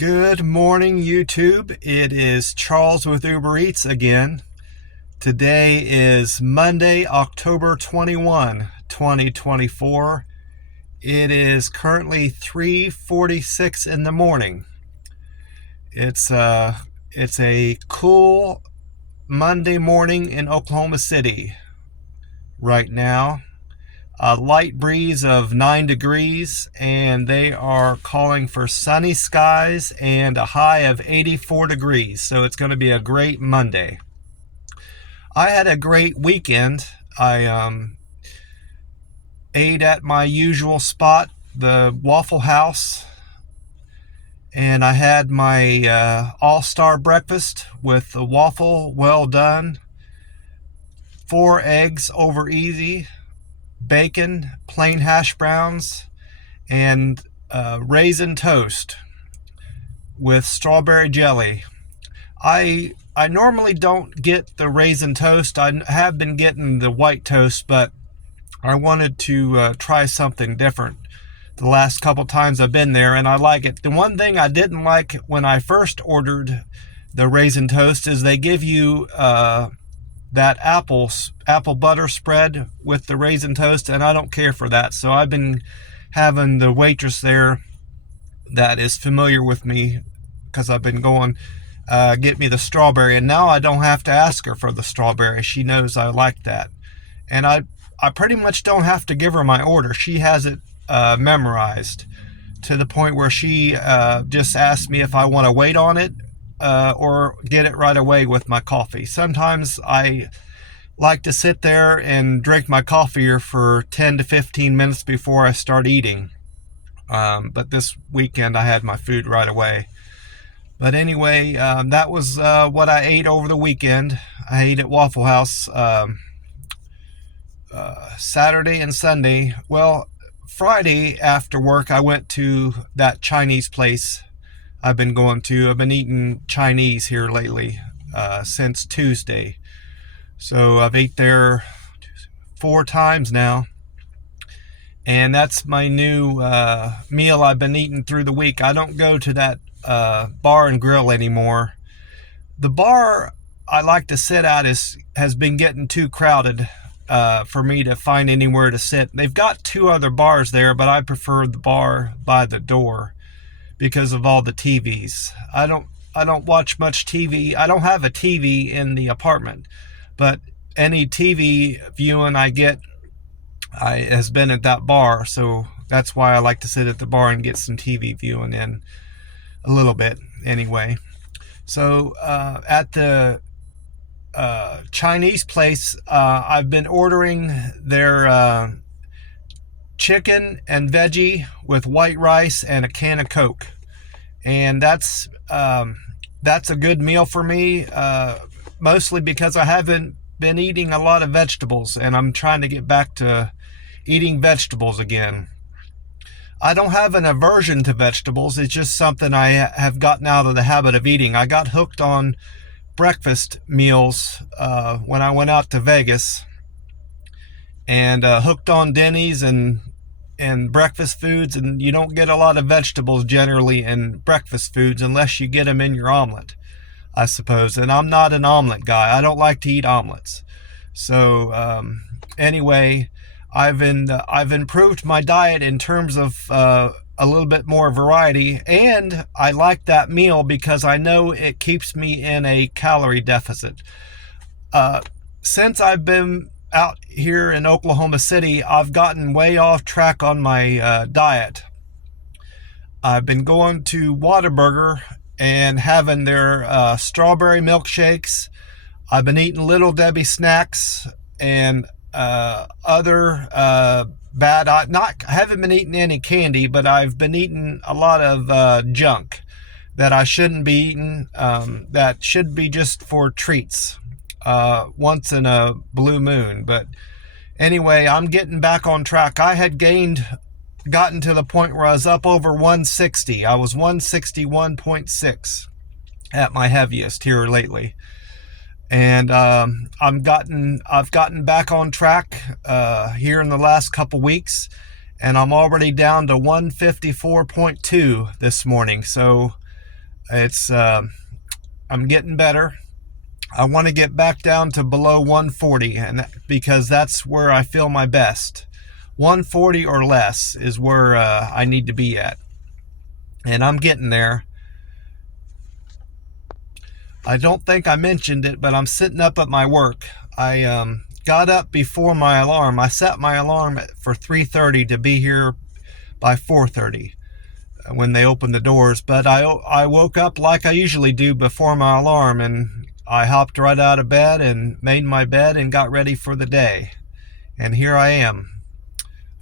Good morning, YouTube. It is Charles with Uber Eats again. Today is Monday, October 21, 2024. It is currently 3:46 in the morning. It's a cool Monday morning in Oklahoma City right now. A light breeze of 9 degrees, and they are calling for sunny skies and a high of 84 degrees. So it's going to be a great Monday. I had a great weekend. I ate at my usual spot, the Waffle House, and I had my all-star breakfast with a waffle well done, 4 eggs over easy, bacon, plain hash browns, and raisin toast with strawberry jelly. I normally don't get the raisin toast. I have been getting the white toast, but I wanted to try something different the last couple times I've been there, and I like it. The one thing I didn't like when I first ordered the raisin toast is they give you that apple butter spread with the raisin toast, and I don't care for that. So I've been having the waitress there that is familiar with me, because I've been going, get me the strawberry, and now I don't have to ask her for the strawberry. She knows I like that, and I pretty much don't have to give her my order. She has it memorized to the point where she just asks me if I want to wait on it or get it right away with my coffee. Sometimes I like to sit there and drink my coffee for 10 to 15 minutes before I start eating. But this weekend I had my food right away. But anyway, that was what I ate over the weekend. I ate at Waffle House Saturday and Sunday. Well, Friday after work I went to that Chinese place I've been going to. I've been eating Chinese here lately since Tuesday. So I've ate there 4 times now. And that's my new meal I've been eating through the week. I don't go to that bar and grill anymore. The bar I like to sit at has been getting too crowded for me to find anywhere to sit. They've got 2 other bars there, but I prefer the bar by the door because of all the TVs. I don't watch much TV. I don't have a TV in the apartment, but any TV viewing I get has been at that bar. So that's why I like to sit at the bar and get some TV viewing in a little bit anyway. So at the Chinese place, I've been ordering their chicken and veggie with white rice and a can of Coke, and that's a good meal for me, mostly because I haven't been eating a lot of vegetables, and I'm trying to get back to eating vegetables again. I don't have an aversion to vegetables. It's just something I have gotten out of the habit of eating. I got hooked on breakfast meals when I went out to Vegas, and hooked on Denny's and breakfast foods, and you don't get a lot of vegetables generally in breakfast foods unless you get them in your omelet, I suppose. And I'm not an omelet guy. I don't like to eat omelets. So anyway, I've improved my diet in terms of a little bit more variety, and I like that meal because I know it keeps me in a calorie deficit. Since I've been out here in Oklahoma City, I've gotten way off track on my diet. I've been going to Whataburger and having their strawberry milkshakes. I've been eating Little Debbie snacks and other I haven't been eating any candy, but I've been eating a lot of junk that I shouldn't be eating, that should be just for treats once in a blue moon. But anyway, I'm getting back on track. I had gotten to the point where I was up over 160. I was 161.6 at my heaviest here lately. And I've gotten back on track here in the last couple weeks, and I'm already down to 154.2 this morning. So It's I'm getting better. I want to get back down to below 140, and because that's where I feel my best. 140 or less is where I need to be at, and I'm getting there. I don't think I mentioned it, but I'm sitting up at my work. I got up before my alarm. I set my alarm for 3:30 to be here by 4:30 when they open the doors. But I woke up like I usually do before my alarm, and I hopped right out of bed and made my bed and got ready for the day. And here I am.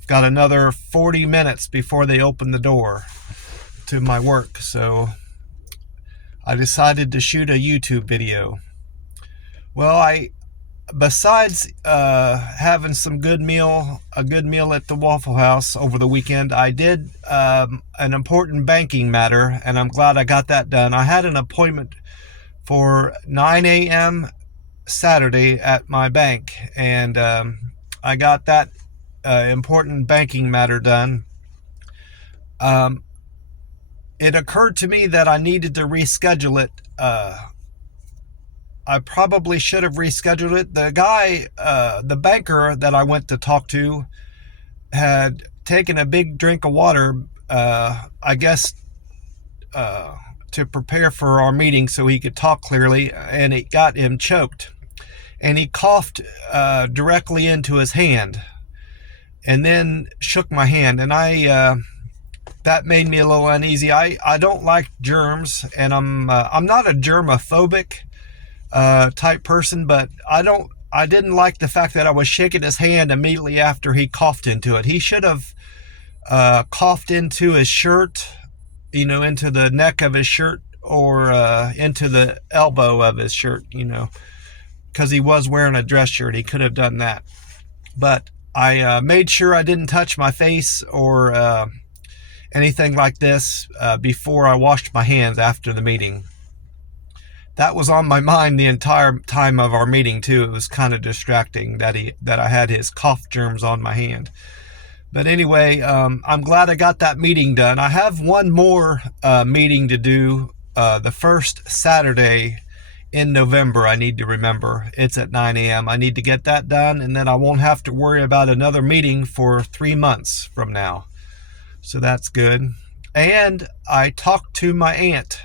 I've got another 40 minutes before they open the door to my work, so I decided to shoot a YouTube video. Well, besides having a good meal at the Waffle House over the weekend, I did an important banking matter, and I'm glad I got that done. I had an appointment for 9 a.m. Saturday at my bank, and I got that important banking matter done. It occurred to me that I needed to reschedule it. I probably should have rescheduled it. The guy, the banker that I went to talk to, had taken a big drink of water, I guess, to prepare for our meeting so he could talk clearly, and it got him choked. And he coughed directly into his hand and then shook my hand, and that made me a little uneasy. I don't like germs, and I'm not a germophobic type person, but I didn't like the fact that I was shaking his hand immediately after he coughed into it. He should have coughed into his shirt, into the neck of his shirt, or into the elbow of his shirt, because he was wearing a dress shirt. He could have done that. But I made sure I didn't touch my face or anything like this before I washed my hands after the meeting. That was on my mind the entire time of our meeting too. It was kind of distracting that I had his cough germs on my hand. But anyway, I'm glad I got that meeting done. I have one more meeting to do the first Saturday in November. I need to remember. It's at 9 a.m. I need to get that done, and then I won't have to worry about another meeting for 3 months from now. So that's good. And I talked to my aunt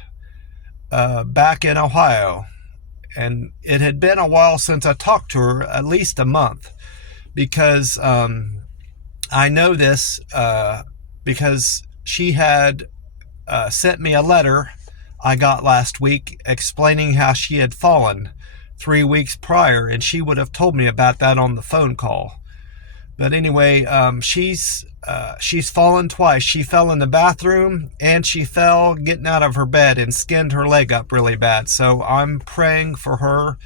back in Ohio, and it had been a while since I talked to her, at least a month, because I know this because she had sent me a letter I got last week explaining how she had fallen 3 weeks prior, and she would have told me about that on the phone call. But anyway, she's fallen twice. She fell in the bathroom, and she fell getting out of her bed and skinned her leg up really bad. So I'm praying for her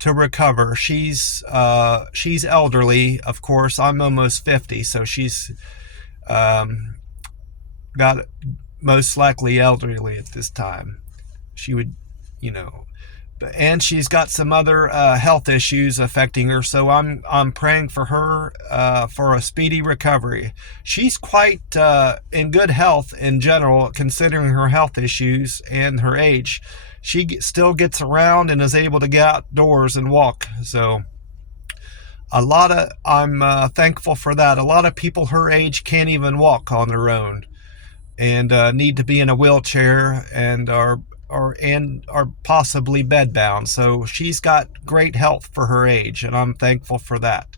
to recover. She's elderly, of course. I'm almost 50, so she's got most likely elderly at this time. She would, and she's got some other health issues affecting her, so I'm praying for her for a speedy recovery. She's quite in good health in general, considering her health issues and her age. She still gets around and is able to get outdoors and walk. So I'm thankful for that. A lot of people her age can't even walk on their own, and need to be in a wheelchair and are possibly bedbound. So she's got great health for her age, and I'm thankful for that.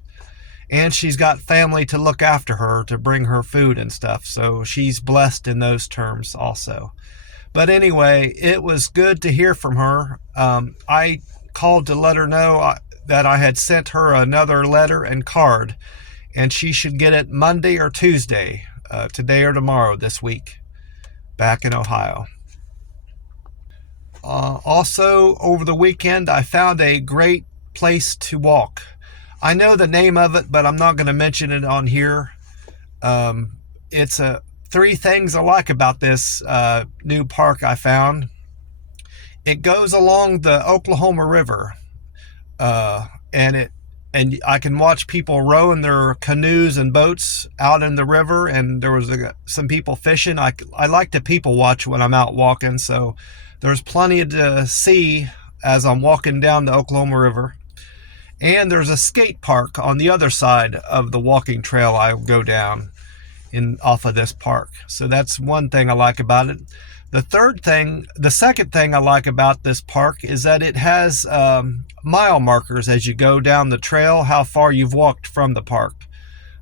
And she's got family to look after her, to bring her food and stuff. So she's blessed in those terms also. But anyway, it was good to hear from her. I called to let her know that I had sent her another letter and card, and she should get it Monday or Tuesday, today or tomorrow this week, back in Ohio. Also, over the weekend, I found a great place to walk. I know the name of it, but I'm not going to mention it on here. It's 3 things I like about this new park I found. It goes along the Oklahoma River, and and I can watch people rowing their canoes and boats out in the river, and there was some people fishing. I like to people watch when I'm out walking, so there's plenty to see as I'm walking down the Oklahoma River. And there's a skate park on the other side of the walking trail I go down in off of this park. So that's one thing I like about it. The second thing I like about this park is that it has mile markers as you go down the trail, how far you've walked from the park.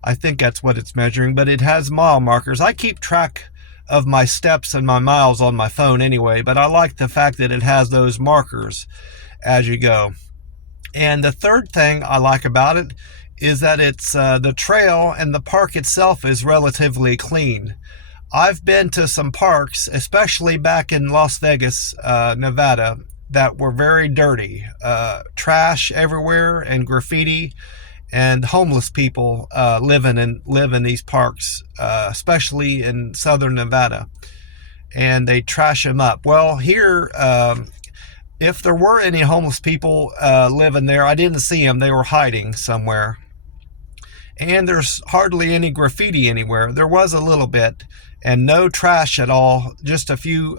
I think that's what it's measuring, but it has mile markers. I keep track of my steps and my miles on my phone anyway, but I like the fact that it has those markers as you go. And the third thing I like about it is that it's the trail and the park itself is relatively clean. I've been to some parks, especially back in Las Vegas, Nevada, that were very dirty. Trash everywhere and graffiti, and homeless people live in these parks, especially in southern Nevada, and they trash them up. Well, here, if there were any homeless people living there, I didn't see them. They were hiding somewhere. And there's hardly any graffiti anywhere. There was a little bit, and no trash at all. Just a few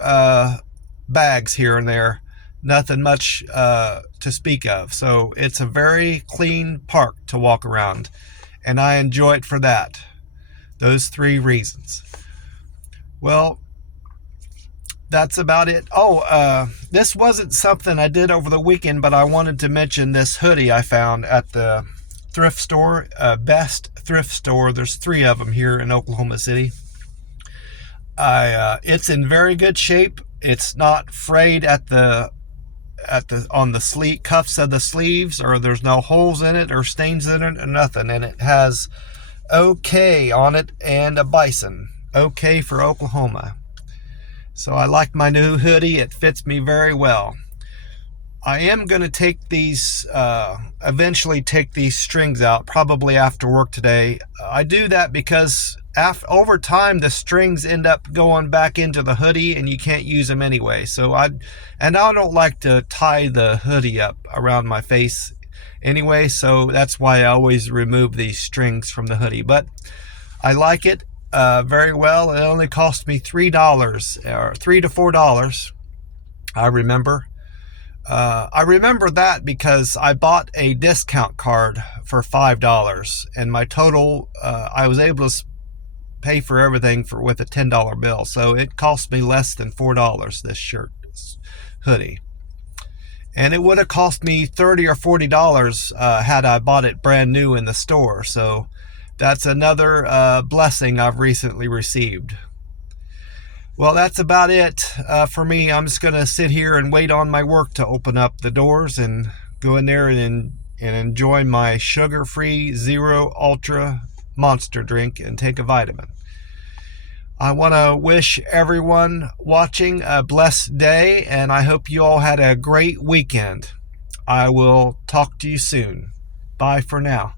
bags here and there. Nothing much to speak of. So it's a very clean park to walk around, and I enjoy it for that. Those 3 reasons. Well, that's about it. This wasn't something I did over the weekend, but I wanted to mention this hoodie I found at the thrift store, Best Thrift Store. There's 3 of them here in Oklahoma City. It's in very good shape. It's not frayed on the sleeve cuffs of the sleeves, or there's no holes in it or stains in it or nothing. And it has OK on it and a bison. OK for Oklahoma. So I like my new hoodie. It fits me very well. I am going to take these, eventually take these strings out, probably after work today. I do that because over time the strings end up going back into the hoodie and you can't use them anyway. So I don't like to tie the hoodie up around my face anyway, so that's why I always remove these strings from the hoodie. But I like it very well. It only cost me $3 or $3 to $4. I remember that because I bought a discount card for $5, and my total, I was able to pay for everything with a $10 bill. So it cost me less than $4, this hoodie. And it would have cost me $30 or $40 had I bought it brand new in the store. So that's another blessing I've recently received. Well, that's about it for me. I'm just going to sit here and wait on my work to open up the doors and go in there and enjoy my sugar-free Zero Ultra Monster drink and take a vitamin. I want to wish everyone watching a blessed day, and I hope you all had a great weekend. I will talk to you soon. Bye for now.